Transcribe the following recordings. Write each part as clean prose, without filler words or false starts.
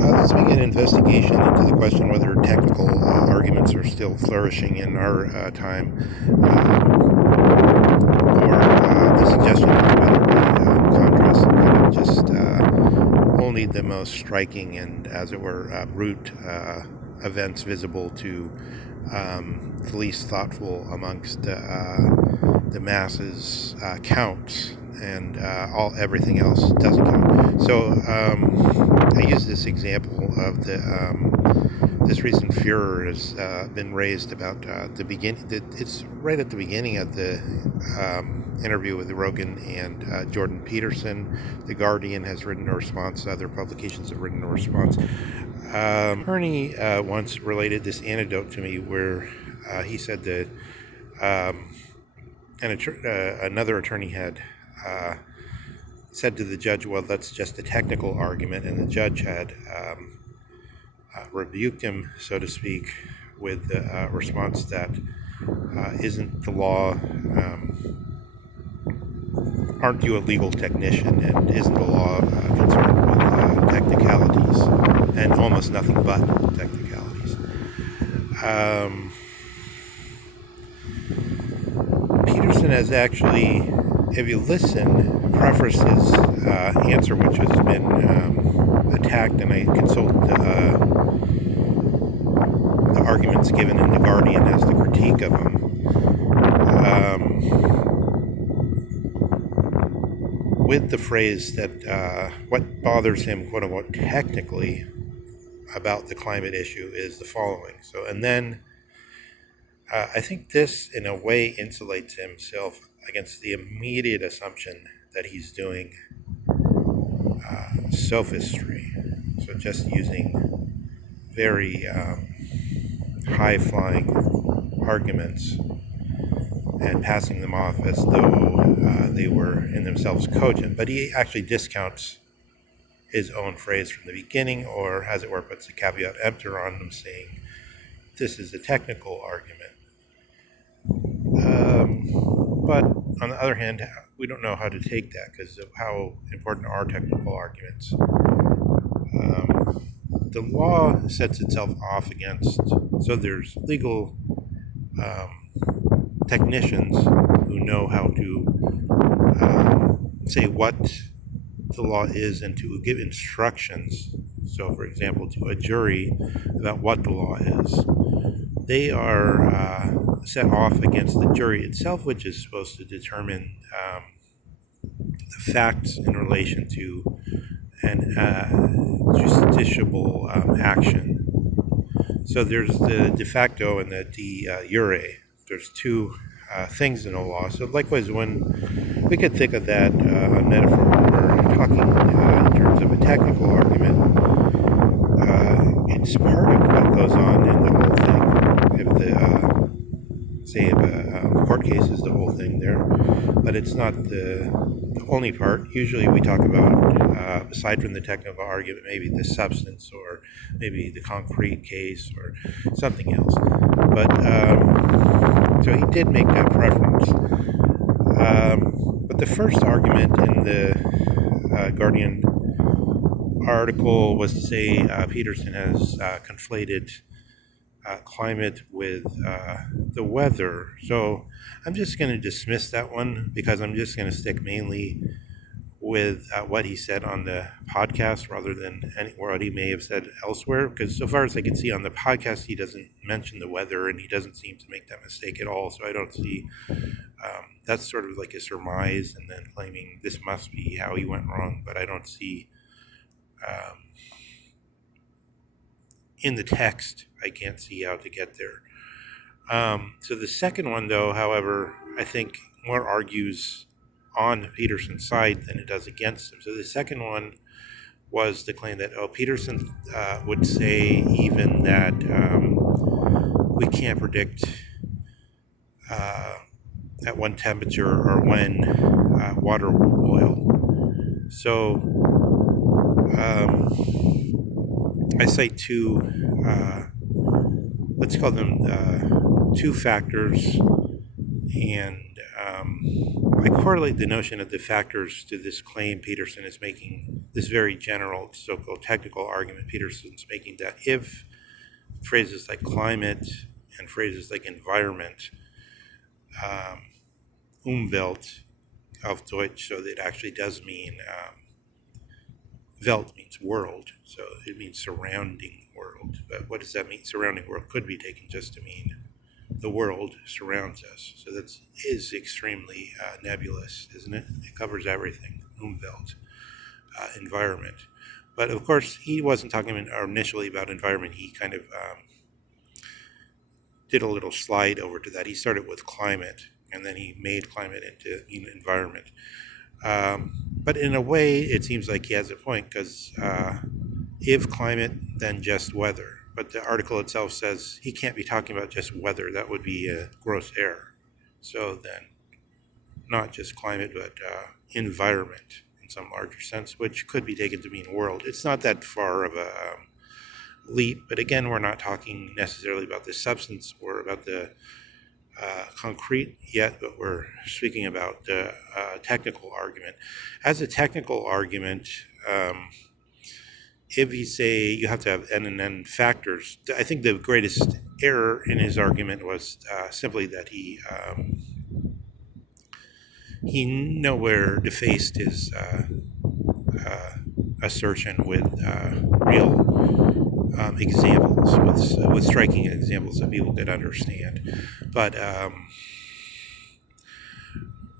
Let's make an investigation into the question whether technical arguments are still flourishing in our time, or the suggestion of whether we contrast just only the most striking and, as it were, root events visible to the least thoughtful amongst the masses counts, and everything else doesn't count. So I use this example of this recent furor has been raised about the beginning. It's right at the beginning of the interview with Rogan and Jordan Peterson. The Guardian has written a response. Other publications have written a response. Attorney once related this anecdote to me where he said that another attorney had said to the judge, well, that's just a technical argument, and the judge had rebuked him, so to speak, with the response that isn't the law, aren't you a legal technician, and isn't the law concerned with technicalities, and almost nothing but technicalities. Peterson has actually, if you listen, prefaced his answer, which has been attacked, and I consult the arguments given in The Guardian as the critique of him, with the phrase that what bothers him, quote unquote, technically about the climate issue is the following. So, and then I think this, in a way, insulates himself against the immediate assumption that he's doing sophistry. So just using very high-flying arguments and passing them off as though they were in themselves cogent. But he actually discounts his own phrase from the beginning, or, as it were, puts a caveat emptor on them, saying, this is a technical argument. But on the other hand, we don't know how to take that because of how important are technical arguments. The law sets itself off against, so there's legal technicians who know how to say what the law is and to give instructions. So, for example, to a jury about what the law is. They are set off against the jury itself, which is supposed to determine the facts in relation to an justiciable action. So there's the de facto and the de jure. There's two things in the law. So likewise, when we could think of that a metaphor when we're talking in terms of a technical argument, it's part of what goes on in the whole thing. If if a court case is the whole thing there, but it's not the only part. Usually we talk about, aside from the technical argument, maybe the substance or maybe the concrete case or something else. But so he did make that preference. But the first argument in the Guardian article was to say Peterson has conflated climate with the weather. So I'm just going to dismiss that one because I'm just going to stick mainly with what he said on the podcast rather than what he may have said elsewhere, because so far as I can see on the podcast, he doesn't mention the weather and he doesn't seem to make that mistake at all. So I don't see, that's sort of like a surmise and then claiming this must be how he went wrong, but I don't see in the text, I can't see how to get there. So the second one, though, however, I think more argues on Peterson's side than it does against him. So the second one was the claim that, Peterson would say even that we can't predict at what temperature or when water will boil. So I cite two, let's call them two factors, and I correlate the notion of the factors to this claim Peterson is making this very general so-called technical argument Peterson's making, that if phrases like climate and phrases like environment, um, Umwelt auf Deutsch, so that it actually does mean, Welt means world, so it means surrounding world. But what does that mean? Surrounding world could be taken just to mean the world surrounds us. So that is extremely nebulous, isn't it? It covers everything, Umwelt, environment. But of course, he wasn't talking initially about environment. He kind of did a little slide over to that. He started with climate, and then he made climate into environment. But in a way, it seems like he has a point, because if climate, then just weather. But the article itself says he can't be talking about just weather. That would be a gross error. So then, not just climate, but environment in some larger sense, which could be taken to mean world. It's not that far of a leap, but again, we're not talking necessarily about the substance or about the concrete yet, but we're speaking about the technical argument. As a technical argument, if you say you have to have n and n factors, I think the greatest error in his argument was simply that he nowhere defaced his assertion with real examples, with striking examples that people could understand. But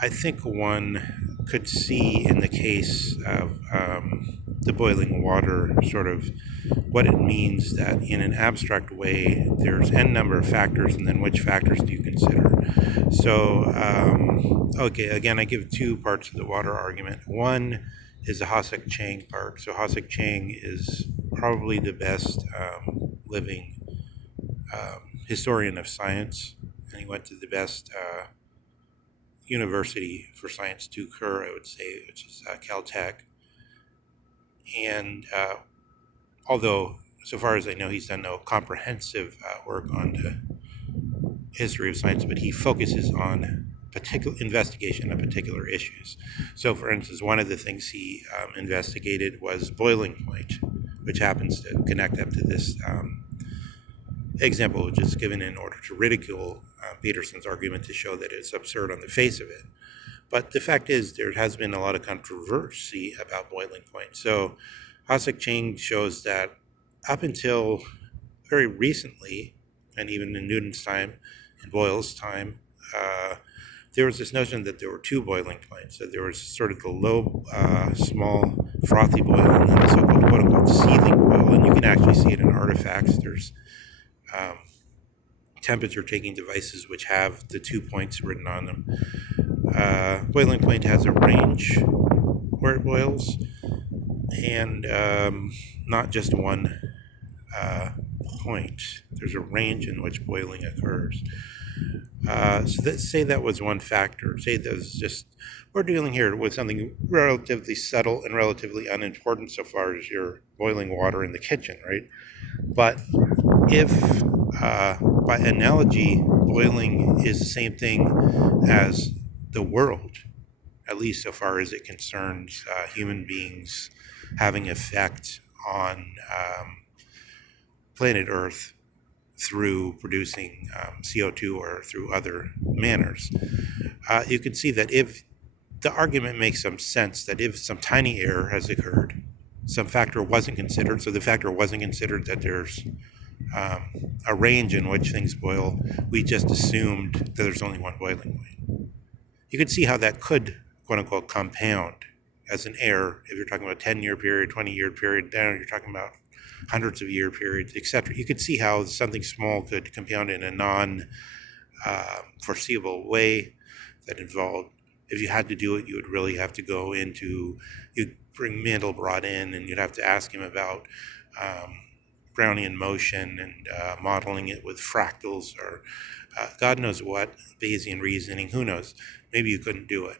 I think one could see in the case of the boiling water sort of what it means, that in an abstract way there's n number of factors, and then which factors do you consider. So okay, again, I give two parts of the water argument. One is the Hossack-Chang part. So Hossack-Chang is probably the best living historian of science, and he went to the best university for science to occur, I would say, which is Caltech. And although, so far as I know, he's done no comprehensive work on the history of science, but he focuses on particular investigation of particular issues. So, for instance, one of the things he investigated was boiling point, which happens to connect up to this example, which is given in order to ridicule Peterson's argument, to show that it's absurd on the face of it. But the fact is, there has been a lot of controversy about boiling point. So Hossack-Chang shows that up until very recently, and even in Newton's time, in Boyle's time, there was this notion that there were two boiling points. So there was sort of the low, small, frothy boil, and then the so-called quote-unquote seething boil. And you can actually see it in artifacts. There's temperature-taking devices which have the 2 points written on them. Boiling point has a range where it boils, and not just one point. There's a range in which boiling occurs. So say that was one factor. Say there's just, we're dealing here with something relatively subtle and relatively unimportant so far as you're boiling water in the kitchen, right? But if, by analogy, boiling is the same thing as the world, at least so far as it concerns human beings having effect on planet Earth through producing CO2 or through other manners, you can see that if the argument makes some sense, that if some tiny error has occurred, some factor wasn't considered, so the factor wasn't considered that there's a range in which things boil, we just assumed that there's only one boiling point. You can see how that could, quote unquote, compound as an error if you're talking about a 10-year period, 20-year period, down you're talking about hundreds of year periods, etc. You could see how something small could compound in a non-foreseeable way that involved, if you had to do it, you would really have to go into, you'd bring Mandelbrot in, and you'd have to ask him about Brownian motion and modeling it with fractals or God knows what, Bayesian reasoning, who knows. Maybe you couldn't do it.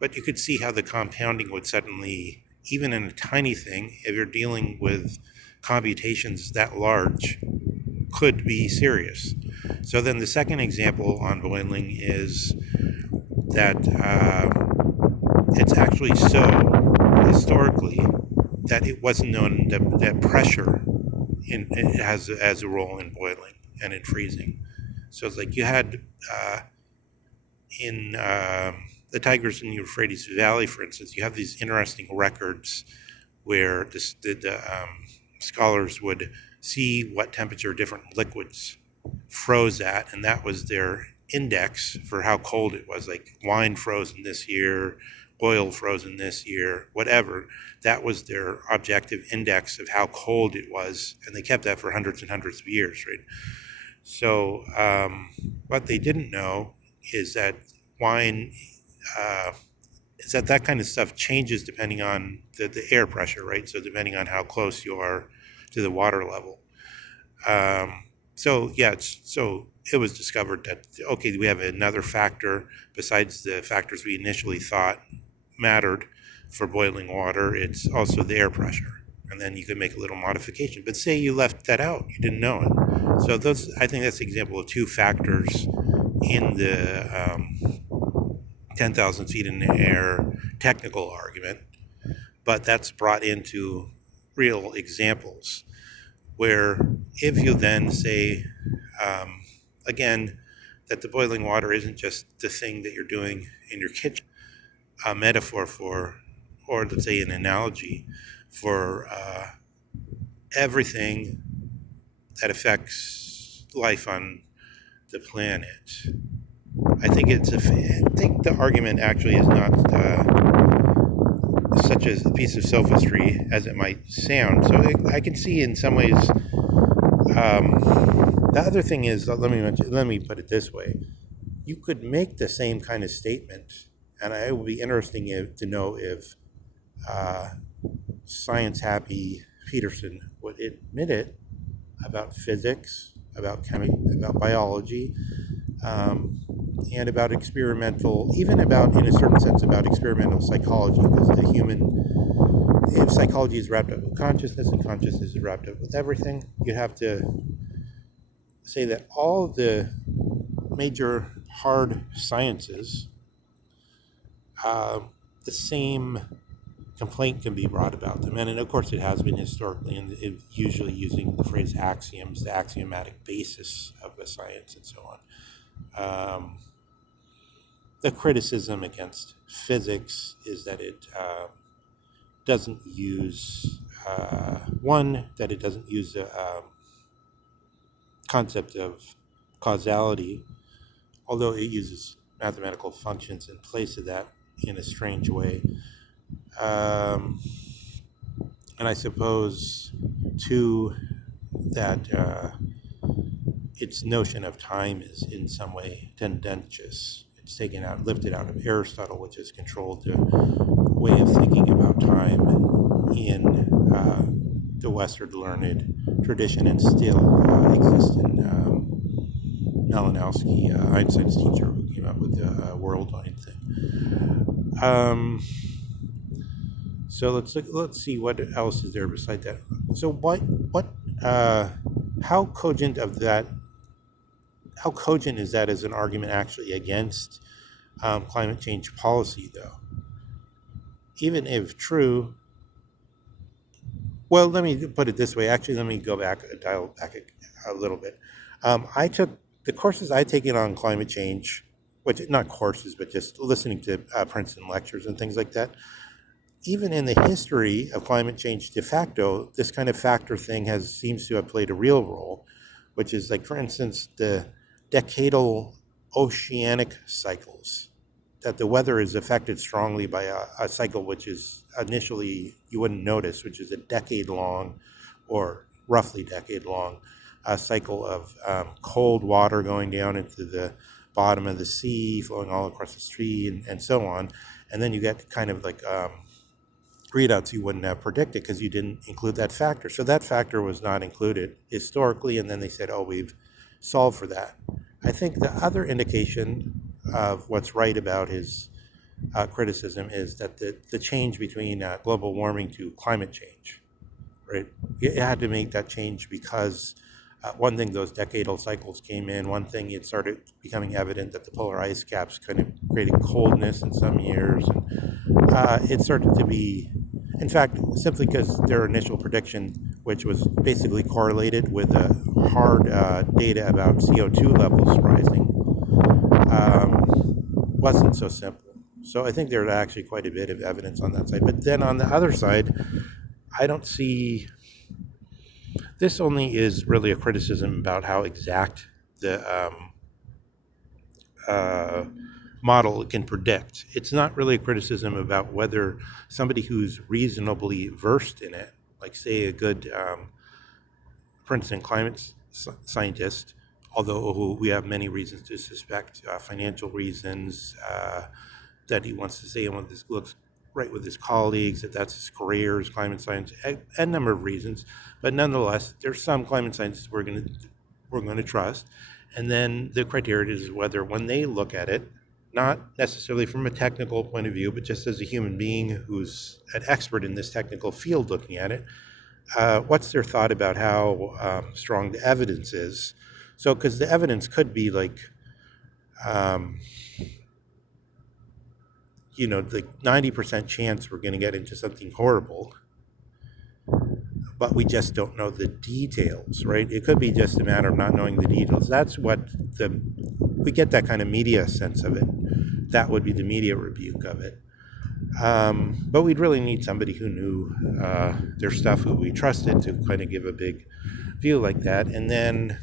But you could see how the compounding would suddenly, even in a tiny thing, if you're dealing with computations that large, could be serious. So then the second example on boiling is that it's actually so historically that it wasn't known that pressure it has a role in boiling and in freezing. So it's like you had in the Tigris and Euphrates Valley, for instance, you have these interesting records where the scholars would see what temperature different liquids froze at, and that was their index for how cold it was. Like wine frozen this year, oil frozen this year, whatever. That was their objective index of how cold it was, and they kept that for hundreds and hundreds of years, right? So what they didn't know is that wine uh, is that kind of stuff changes depending on the air pressure, right? So depending on how close you are to the water level. So yeah, so it was discovered that okay, we have another factor besides the factors we initially thought mattered for boiling water. It's also the air pressure, and then you could make a little modification. But say you left that out, you didn't know it. So those, I think that's an example of two factors in the 10,000 feet in the air technical argument, but that's brought into real examples where if you then say, again, that the boiling water isn't just the thing that you're doing in your kitchen, a metaphor for, or let's say an analogy for everything that affects life on the planet. I think the argument actually is not such a piece of sophistry as it might sound. So I can see in some ways. The other thing is, let me put it this way: you could make the same kind of statement, and it would be interesting to know if science-happy Peterson would admit it about physics, about about biology, and about experimental, even about, in a certain sense, about experimental psychology, because if psychology is wrapped up with consciousness and consciousness is wrapped up with everything, you have to say that all the major hard sciences, the same complaint can be brought about them. And of course it has been historically, and usually using the phrase axioms, the axiomatic basis of a science and so on. The criticism against physics is that it doesn't use, that it doesn't use the concept of causality, although it uses mathematical functions in place of that in a strange way. And I suppose, too, that its notion of time is in some way tendentious. It's lifted out of Aristotle, which has controlled the way of thinking about time in the Western learned tradition, and still exists in Malinowski, Einstein's teacher, who came up with the worldline thing. So let's see what else is there beside that. So how cogent is that as an argument actually against climate change policy, though? Even if true, well, let me put it this way. Actually, let me dial back a little bit. I took the courses I've taken on climate change, which not courses, but just listening to Princeton lectures and things like that. Even in the history of climate change de facto, this kind of factor thing seems to have played a real role, which is like, for instance, the decadal oceanic cycles, that the weather is affected strongly by a cycle which is initially you wouldn't notice, which is a decade-long or roughly decade-long cycle of cold water going down into the bottom of the sea, flowing all across the sea, and so on. And then you get kind of like readouts you wouldn't have predicted because you didn't include that factor. So that factor was not included historically, and then they said, oh, we've solved for that. I think the other indication of what's right about his criticism is that the change between global warming to climate change, right? It had to make that change because one thing, those decadal cycles came in. One thing, it started becoming evident that the polar ice caps kind of created coldness in some years. And it started to be, In fact, simply because their initial prediction, which was basically correlated with the hard data about CO2 levels rising, wasn't so simple. So I think there's actually quite a bit of evidence on that side. But then on the other side, I don't see this only is really a criticism about how exact the uh, model can predict. It's not really a criticism about whether somebody who's reasonably versed in it, like say a good, for instance, climate scientist, although who we have many reasons to suspect, financial reasons, that he wants to say and this looks right with his colleagues, that that's his career is climate science, a number of reasons. But nonetheless, there's some climate scientists we're going to trust. And then the criteria is whether when they look at it, not necessarily from a technical point of view, but just as a human being who's an expert in this technical field looking at it, what's their thought about how strong the evidence is? So, because the evidence could be like, um, the 90% chance we're going to get into something horrible, but we just don't know the details, right? It could be just a matter of not knowing the details. That's what we get that kind of media sense of it. That would be the media rebuke of it. But we'd really need somebody who knew their stuff, who we trusted, to kind of give a big view like that. And then,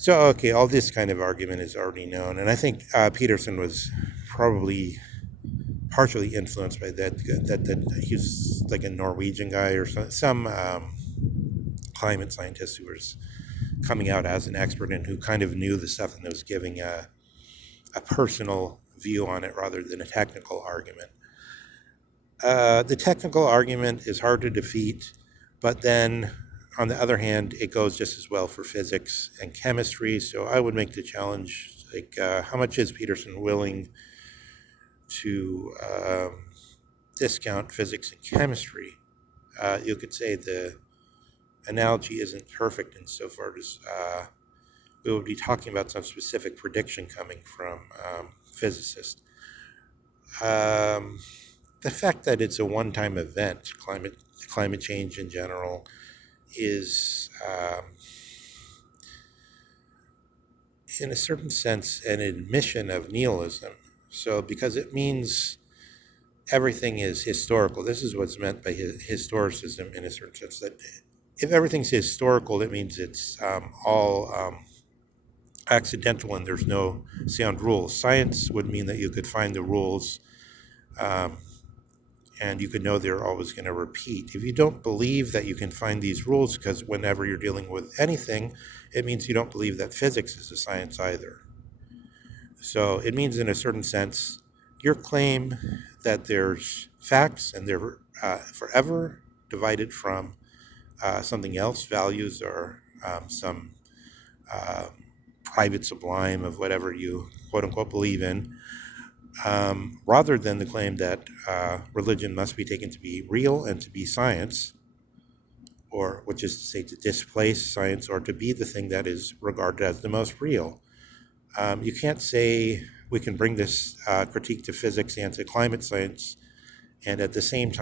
so okay, all this kind of argument is already known. And I think Peterson was probably partially influenced by that he was like a Norwegian guy or some climate scientist who was coming out as an expert and who kind of knew the stuff and was giving a personal view on it rather than a technical argument. The technical argument is hard to defeat, but then on the other hand, it goes just as well for physics and chemistry. So I would make the challenge, like, how much is Peterson willing to discount physics and chemistry? You could say the analogy isn't perfect insofar as we would be talking about some specific prediction coming from physicists. The fact that it's a one-time event, climate change in general, is in a certain sense an admission of nihilism. So because it means everything is historical. This is what's meant by historicism in a certain sense, that if everything's historical, it means it's all accidental and there's no sound rules. Science would mean that you could find the rules and you could know they're always going to repeat. If you don't believe that you can find these rules, because whenever you're dealing with anything, it means you don't believe that physics is a science either. So it means, in a certain sense, your claim that there's facts and they're forever divided from something else, values, or some private sublime of whatever you quote unquote believe in, rather than the claim that religion must be taken to be real and to be science, or which is to say to displace science or to be the thing that is regarded as the most real. You can't say we can bring this critique to physics and to climate science and at the same time